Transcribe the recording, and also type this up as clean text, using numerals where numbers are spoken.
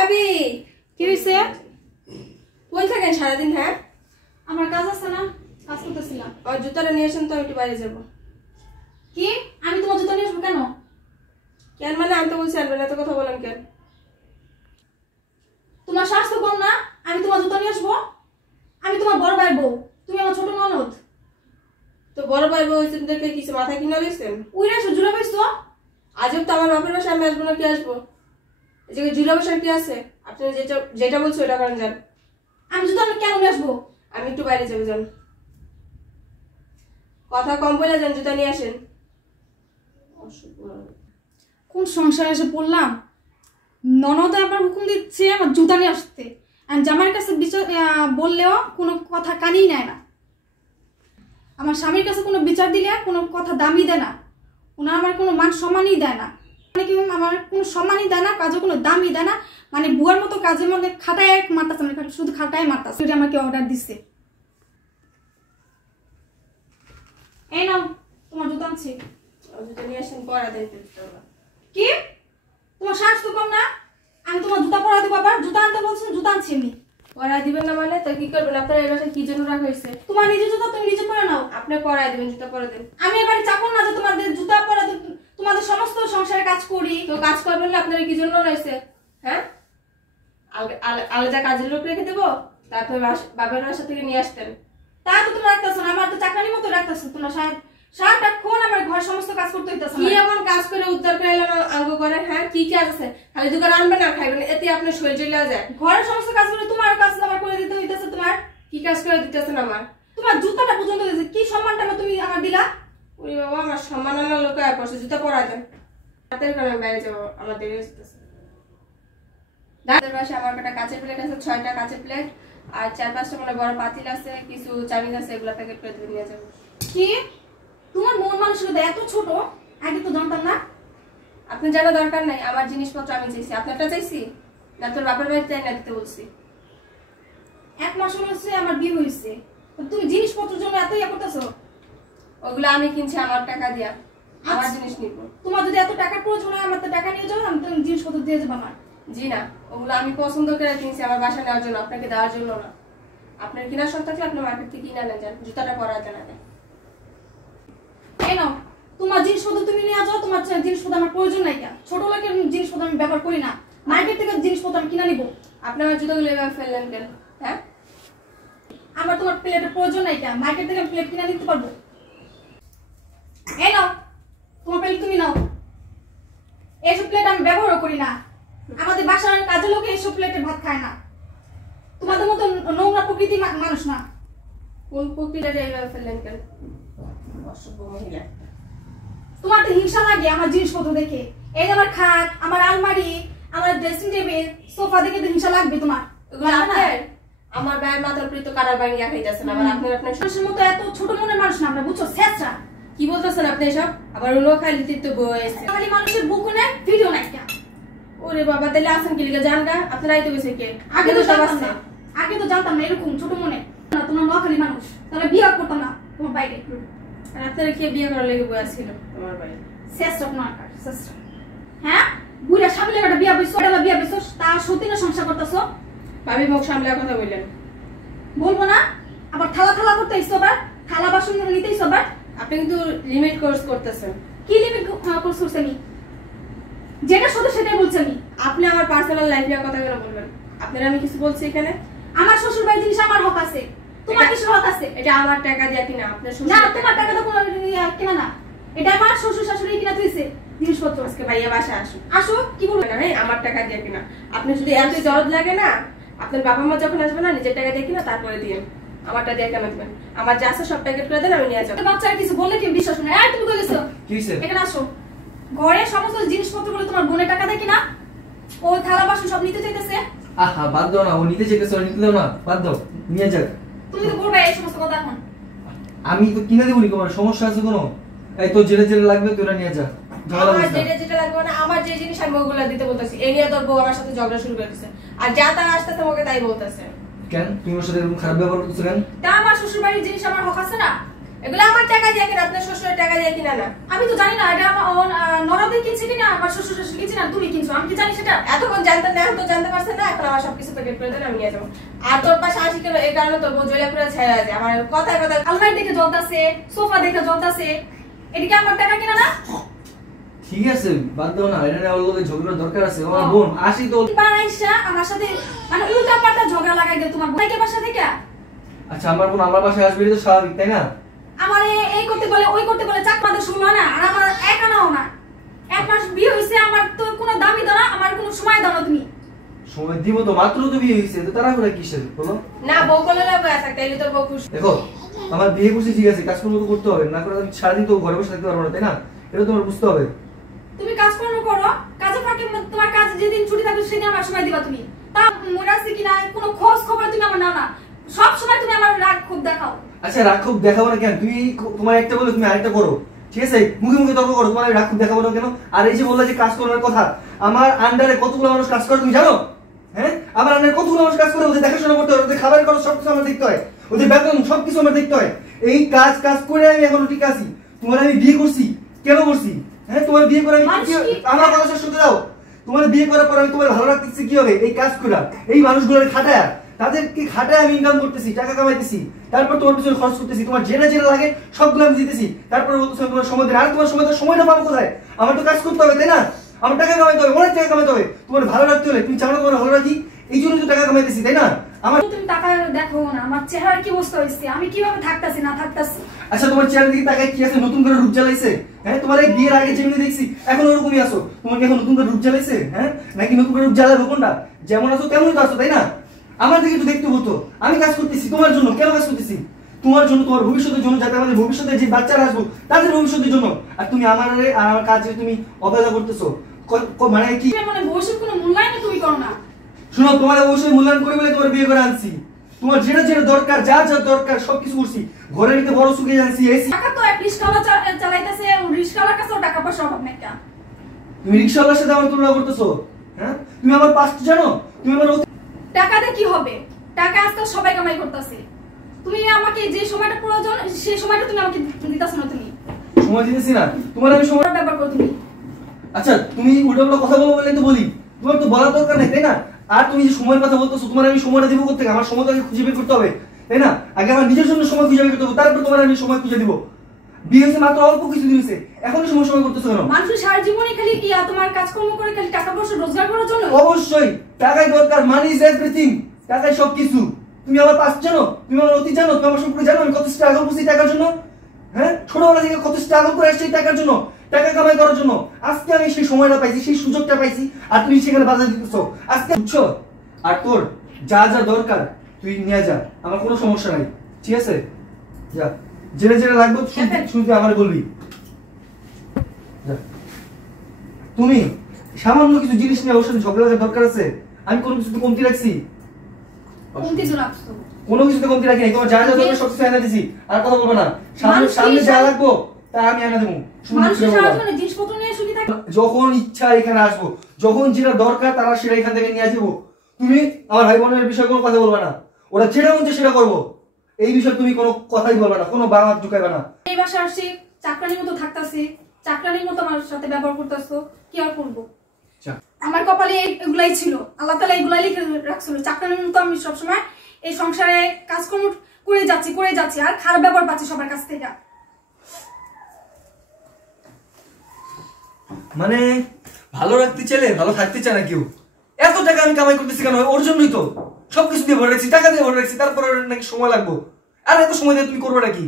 ভাবি কি হইছে? কই থাকেন সারাদিন? হ্যাঁ আমার কাজ আছে না, কাজ করতেছিলাম। আর জুতাটা নিয়ে আসেন তো, আমি একটু বাইরে যাবো। কি? আমি তোমার জুতো নিয়ে আসবো কেন? কেন মানে? আমি তো বলছি আনবেন, এত কথা বলেন কেন? তোমার স্বাস্থ্য কম না? আমি তোমার জুতো নিয়ে আসবো? আমি তোমার বড় ভাই বউ, তুমি আমার ছোট ননদ। তো বড় ভাই বউ হয়েছেন দেখে কিছু মাথায় কিনা দিয়েছেন? উইরা এসে জুড়ে পাইছো? আজব তো, আমার বাপের বাসায় আমি আসবো না কি আসবো? এই জায়গায় জুলা বাসার কি আছে? আপনি যেটা যেটা বলছো ওটা করেন যান। আমি জুতো আমি কেন নিয়ে আসবো? আমি একটু বাইরে যাবো, যান। কথা কম বলে যান, জুতা নিয়ে আসেন। কোন সংসারে এসে পড়লাম? ননদ আবার হুকুম দিচ্ছে আমার জুতা নিয়ে আসতে, আর জামাইয়ের কাছে বিচার বললেও কোনো কথা কানেই নেয় না। আমার স্বামীর কাছে কোনো বিচার দিলে কোনো কথা দামই দেয় না, ওনার আমার কোনো মান সম্মানই দেয় না। মানে কি, আমার কোনো সম্মানই দেয় না, কাজে কোনো দামই দেয় না। মানে বুয়ার মতো কাজের মধ্যে খাটায় মারতাছে, মানে শুধু খাটায় মারতাছে। আমাকে অর্ডার দিচ্ছে। এই নাও তোমার জুতা আনছি। জুতা নিয়ে আসেন, পরা দেন। কি? তোমার সাহস তো কম না? আমি তোমার জুতা পরা দেবো? আবার জুতা আনতে বলছেন, জুতা আনছি আমি। পরাই দিবেন না মানে? তো কি করবেন? আপনার এই বাসায় কি জন্য রাখা হয়েছে? তোমার নিজের জুতা তুমি নিজে পরে নাও। আপনি পরাই দিবেন, জুতা পরে দেন। আমি এবারে চাকর না যে তোমাদের জুতা পরা, তোমাদের সমস্ত সংসারে কাজ করি। তো কাজ করবেন না? আপনার কি জন্য রয়েছে? হ্যাঁ, আলাদা কাজের লোক রেখে দেবো, তারপর বাবার বাসা থেকে নিয়ে আসতেন। তা তো তুমি রাখতেছো না, আমার তো চাকরানির মতো রাখতেছো। তোমরা সারাক্ষণ আমার ঘর সমস্ত কাজ করতে হইতেছে। কি এমন কাজ করে উদ্ধার করে এলাম আঙ্গ করে? হ্যাঁ, কি কাজ আছে? খালি দোকান আনবেন আর খাইবেন, এতে আপনার শরীর চলে যায়। ঘরের সমস্ত কাজ করে তোমার কাজ আমার করে দিতে হইতেছে। তোমার কি কাজ করে দিতেছেন আমার? তোমার জুতাটা পর্যন্ত দিতেছে, কি সম্মানটা তুমি আমার দিলা? ওরে বাবা, আমার সম্মান আনার লোক আর পড়ছে, জুতা পরা দেন। রাতের কারণে বাইরে যাবো, আমার দেরি হচ্ছে। রাতের পাশে আমার একটা কাঁচের প্লেট আছে, 6টা কাঁচের প্লেট, আর 4-5টা মানে বড় পাতিল আছে, কিছু চামিচ আছে, এগুলো প্যাকেট করে দিয়ে নিয়ে যাবো। কি? তোমার মন মানসিকতা এত ছোট, আগে তো জানতাম না। আপনি জানা দরকার নাই, আমার জিনিসপত্র আমি চাইছি। আপনারটা চাইছি না? তোর বাপের বাড়িতে না দিতে বলছি। 1 মাস হচ্ছে আমার বিয়ে হয়েছে, তুমি জিনিসপত্রের জন্য এত ইয়া করতেছো? ওগুলো আমি কিনছি আমার টাকা দিয়া, আমার জিনিস নিব। তোমার যদি এত টাকার প্রয়োজন হয়, আমার তো টাকা নিয়ে যাও, আমি তো জিনিসপত্র দিয়ে যাবো না। জি না, ওগুলো আমি পছন্দ করে কিনছি আমার বাসা নেওয়ার জন্য, আপনাকে দেওয়ার জন্য না। আপনার কিনার শখ থাকলে আপনি মার্কেট থেকে কিনে আনেন, যান। জুতাটা পরাতে না দেন। এই নাও তোমার জিনিসপত্র, তুমি নিয়ে যাও। তোমার জিনিসপত্র আমার প্রয়োজন নাই। ছোট লোকের জিনিসপত্র আমি ব্যবহার করি না, মার্কেট থেকে জিনিসপত্র আমি কিনে নিবো। আপনি আমার জুতোগুলো এভাবে ফেললেন কেন? হ্যাঁ, আমার তোমার প্লেটের প্রয়োজন নাই, মার্কেট থেকে প্লেট কিনে নিতে পারবো। এই নাও তোমার প্লেট, তুমি নাও। এইসব প্লেট আমি ব্যবহার করি না, আমাদের বাসার কাজের লোকে এইসব প্লেটে ভাত খায় না। তোমাদের মতো নোংরা প্রকৃতি মানুষ না। কোন প্রক্রিয়াটা এইভাবে ফেললেন কেন? অসভ্য মহিলা। তোমার তো হিংসা লাগে আমার জিনিসপত্র দেখে। এই যে আমার খাট, আমার আলমারি, আমার ড্রেসিং টেবিল, সোফা দেখে তো হিংসা লাগবে তোমার। আমার গায়ের মাথার উপরে তো কাটার বাড়ি রাখাইতেছেন, আবার আপনার মানুষের মতো এত ছোট মনের মানুষ না আমরা, বুঝছো? শেষরা কি বলতেছেন আপনি এসব? আবার অন্য খালি তো বয়েছে, খালি মানুষের বুকু নেই, ভিডিও নাই। ওরে বাবা, তাহলে আসেন কি লিখে জান গা? আপনার আইতে গেছে কে? আগে তো জানতাম না, আগে তো জানতাম না এরকম ছোট মনে না। তোমার নোয়াখালী মানুষ, তাহলে বিয়ে করতাম না তোমার বাইরে। আর আপনারা কে বিয়ে করার লেগে বয়ে ছিল তোমার বাইরে? শেষরা তোমার শেষরা। হ্যাঁ, বুড়া সামলে একটা বিয়ে বইছো, এটা বিয়ে বইছো, তা সত্যি না সংসার করতেছো? ভাবি মুখ সামলে কথা বললেন। বলবো না? আবার থালা থালা করতে ইচ্ছো, আবার থালা বাসন নিতে ইচ্ছো। আবার আপনি কিন্তু লিমিট কোর্স করতেছেন। কি লিমিট কোর্স করছি আমি? যেটা সত্যি সেটাই বলছি আমি। আপনি আমার পার্সোনাল লাইফ নিয়ে কথা কেন বলবেন? আপনারা আমি কিছু বলছি এখানে? আমার শ্বশুর বাড়ির জিনিস আমার হক আছে, তোমার কিছু হক আছে? এটা আমার টাকা দিয়ে কিনা, আপনার শ্বশুর? না, তোমার টাকা তো কোনো কিনা না, এটা আমার শ্বশুর শাশুড়ি কিনা তুইছে জিনিসপত্র। আজকে ভাইয়া বাসা আসো। আসো, কি বলবো না, আমার টাকা দিয়ে কিনা। আপনি যদি এত দরদ লাগে না, আপনার বাবা মা যখন আসবে না, নিজের টাকা দিয়ে কিনা তারপরে দিন। আমারটা দিয়ে কেন দিবেন? আমার যা আছে সব প্যাকেট করে দেন, আমি নিয়ে যাবো। বাচ্চারা কিছু বললে কি বিশ্বাস না? এই তুমি কই গেছো? কি হইছে? এখানে আসো। ঘরে সমস্ত জিনিসপত্রগুলো তোমার বোনের টাকা দেয় কিনা? ও থালা বাসন সব নিতে চাইতেছে। আহা বাদ দাও না, ও নিতে চাইতেছে, ও নিতে দাও না, বাদ দাও, নিয়ে যাক। তুমি তো বলবে এই সমস্ত কথা এখন। আমি তো কিনে দেবো নি, তোমার সমস্যা আছে কোনো? এই তো যেটা যেটা লাগবে তোরা নিয়ে যা। আমার যেটা লাগবে না, আমার যে জিনিস আমি ওগুলা দিতে বলতেছি। এই নিয়ে তোর বউ আমার সাথে ঝগড়া শুরু করে দিচ্ছে, আর যা তা আসতেছে ওকে তাই বলতেছে। কেন তুমি ওর সাথে এরকম খারাপ ব্যবহার করতেছো কেন? তা আমার শ্বশুর বাড়ির জিনিস আমার হক আছে না? এগুলো আমার টাকা দিয়ে কিনা, আপনার শ্বশুরের টাকা দিয়ে কিনা না? আমি তো জানি না এটা আমার ননদের কিনছে কিনা, আমার শ্বশুর শাশুড়ি কিনছে না, তুমি কিনছো, আমি কি জানি সেটা? এতক্ষণ জানতেন না, এখন তো জানতে পারছেন না। আমার সবকিছু প্যাকেট করে দেন, আমি নিয়ে যাবো। আর তোর পাশে আসি কেন, এই কারণে তোর বউ জলিয়া পুরো ছেড়ে আছে আমার কথায় কথায়। আলমারি দেখে জ্বলতাছে, সোফা দেখে জ্বলতাছে, এদিকে আমার টাকা কিনা না। ঠিক আছে বাদ দাও না, এটা ওর লোকে ঝগড়ার দরকার আছে। আমার বোন আসি তো বানাইছা আমার সাথে মানে উল্টা পাল্টা ঝগড়া লাগাই দে তোমার বোনকে বাসা থেকে। আচ্ছা আমার বোন আমার বাসায় আসবে, এটা তো স্বাভাবিক তাই না? আমার এই করতে বলে ওই করতে বলে চাক মাদের শুনলো না, আর আমার এক আনাও না। 1 মাস বিয়ে হইছে, আমার তো কোনো দামই দাও না, আমার কোনো সময় দাও না তুমি। সময় দিব তো, মাত্র তো বিয়ে হয়েছে, তো তারা করে কিসের বলো? না বউ করলে না বয়ে থাকতে, এই তোর বউ খুশি। দেখো আমার বিয়ে করছি ঠিক আছে, কাজকর্ম তো করতে হবে, না করে আমি সারাদিন তো ঘরে বসে থাকতে পারবো না তাই না? এটা তোমার বুঝতে হবে। তুমি কাজকর্ম করো, কাজে ফাঁকে তোমার কাজ যেদিন ছুটি থাকবে সেদিন আমার সময় দিবা তুমি। তা মনে আছে কিনা কোনো খোঁজ খবর তুমি আমার নাও না, সব সময় তুমি আমার রাগ খুব দেখাও। আচ্ছা রাগ খুব দেখাবো না কেন? তুমি তোমার একটা বলে তুমি আরেকটা করো, ঠিক আছে? মুখে মুখে তর্ক করো, তোমার রাগ খুব দেখাবো না কেন? আর এই যে বললে যে কাজ করার কথা, আমার আন্ডারে কতগুলো মানুষ কাজ করে তুমি জানো? হ্যাঁ আমার আন্ডারে কতগুলো মানুষ কাজ করে, ওদের দেখাশোনা করতে হয়, ওদের খাবার খরচ সবকিছু আমার দেখতে হয়, ওদের বেতন সবকিছু আমার দেখতে হয়। এই কাজ কাজ করে আমি এখনো ঠিক আছি। তোমার আমি বিয়ে করছি কেন করছি? হ্যাঁ তোমার বিয়ে করে আমি আমার কথা শুনতে দাও। তোমার বিয়ে করার পর আমি তোমার ভালো রাখতেছি কি হবে? এই কাজ করে, এই মানুষগুলোর খাটায়, তাদেরকে খাটায় আমি ইনকাম করতেছি, টাকা কামাইতেছি, তারপর তোমার পিছনে খরচ করতেছি, তোমার যেটা যেটা লাগে সবগুলো আমি দিতেছি, তারপরে বলতেছি তোমার সময় দিন। আর তোমার সময়টা পাবো কোথায়? আমার তো কাজ করতে হবে তাই না? আমার টাকা কামাইতে হবে, অনেক টাকা কামাইতে হবে। তোমার ভালো রাখতে হলে তুমি চাও না তোমার ভালো রাখি, এই জন্য তো টাকা কামাইতেছি তাই না? আমার তুমি টাকা দেখো না আমার চেহারা কি অবস্থা হয়েছে, আমি কিভাবে থাকতাছি না থাকতাছি। আচ্ছা তোমার চেহারা দিকে তাকায় কি আছে? নতুন করে রূপ জ্বালাইছে? হ্যাঁ তোমার এই বিয়ের আগে যেমনি দেখছি এখন ওরকমই আছো। তোমার কি এখন নতুন করে রূপ জ্বালাইছে? হ্যাঁ নাকি নতুন করে রূপ জ্বালাবে? কোনটা? যেমন আছো তেমনই তো আছো তাই না? আমার দিকে একটু দেখতে হতো। আমি কাজ করতেছি তোমার জন্য। কেন কাজ করতেছি? তোমার জন্য, তোমার ভবিষ্যতের জন্য, যাতে আমাদের ভবিষ্যতে যে বাচ্চারা আসবো তাদের ভবিষ্যতের জন্য। আর তুমি আমার আর আমার কাজে তুমি অবহেলা করতেছো, মানে কি মানে ভবিষ্যৎ কোনো মূল্যায়ন তুমি করো না। শুনো তোমার অবশ্যই মূল্যায়ন করে বলে তোমার বিয়ে করে আনছি। তোমার যেটা যেটা দরকার, যা যা দরকার সবকিছু করছি। ঘরে নিতে বড় সুখে আনছি, এসি। টাকা তো এক রিস্কাওয়ালা চালাইতেছে, রিস্কাওয়ালার কাছেও টাকা পয়সা অভাব নেই। তুমি রিকশাওয়ালার সাথে আমার তুলনা করতেছো? হ্যাঁ তুমি আমার পাস্ট জানো? তুমি আমার টাকাতে কি হবে? টাকা আজকাল সবাই কামাই করতেছে। তুমি আমাকে যে সময়টা প্রয়োজন সেই সময়টা তুমি আমাকে দিতাছ না। তুমি সময় দিতেছি না তোমার, আমি সময় ব্যাপার করো তুমি। আচ্ছা তুমি উল্টো কথা বলো বলে তো বলি, তোমার তো বলার দরকার নেই তাই না? আর তুমি যে সময়ের কথা বলতেছো, তোমার আমি সময়টা দিব করতে, আমার সময়টা খুঁজে বের করতে হবে তাই না? আগে আমার নিজের জন্য সময় খুঁজে বের করতে হবে, তারপর তোমার আমি সময় খুঁজে দিব। বিয়ে হয়েছে মাত্র অল্প কিছু দিন হয়েছে, এখনো সময় করতেছো কেন? মানুষের সারা জীবনে খালি কি তোমার কাজকর্ম করে খালি টাকা পয়সা রোজগার করার জন্য? অবশ্যই টাকাই দরকার, মানি ইজ এভরিথিং, টাকাই সবকিছু। তুমি আমার পাস জানো, তুমি আমার অতীত জানো, তুমি আমার সম্পর্কে জানো আমি কত স্ট্রাগল করছি টাকার জন্য। হ্যাঁ ছোটবেলা থেকে কত স্ট্রাগল করে আসছি টাকার জন্য, টাকা কামাই করার জন্য। আজকে আমি সেই সময়টা পাইছি, সেই সুযোগটা পাইছি, আর তুমি সেখানে বাধা দিতেছো আজকে, বুঝছো? আর তোর যা যা দরকার তুই নিয়ে যা, আমার কোনো সমস্যা নাই, ঠিক আছে? যা, যেটা যেটা লাগবে শুনতে আমার বলবি। তুমি সামান্য কিছু জিনিস নিয়ে ওর সাথে ঝগড়া লাগার দরকার আছে? আমি কোনো কিছু কমতি রাখছি? কোনো কিছুতে কমতি রাখি নাই। তোমার যা যা দরকার সবকিছু এনে দিছি, আর কথা বলবো না। সামনে যা লাগবো তা আমি এনে দেবো। যখন ইচ্ছা এখানে আসবো, যখন যেটা দরকার তারা সেটা এখান থেকে নিয়ে আসবো। তুমি আমার ভাই বোনের বিষয়ে কোনো কথা বলবা না, ওরা যেটা মন সেটা করবো। এই বিষয়ে তুমি কোনো কথাই বলবা না, কোনো বাংলা ঢুকাইবা না। এই বাসায় আসছি চাকরানির মতো থাকতাছি, চাকরানির মতো আমার সাথে ব্যবহার করতেছো, কি আর করবো? আমার কপালে এগুলাই ছিল, আল্লাহ তাআলা এগুলাই লিখে রাখছিল। চাকরানির মতো আমি সবসময় এই সংসারে কাজকর্ম করে যাচ্ছি আর খারাপ ব্যবহার পাচ্ছি সবার কাছ থেকে। মানে ভালো রাখতে চাইলে ভালো থাকতে চায় না কেউ। এত টাকা আমি কামাই করতেছি কেন? ওর জন্যই তো সবকিছু দিয়ে ভরে রাখছি, টাকা দিয়ে ভরে রাখছি, তারপরে নাকি সময় লাগবো। আর এত সময় দিয়ে তুমি করবে নাকি?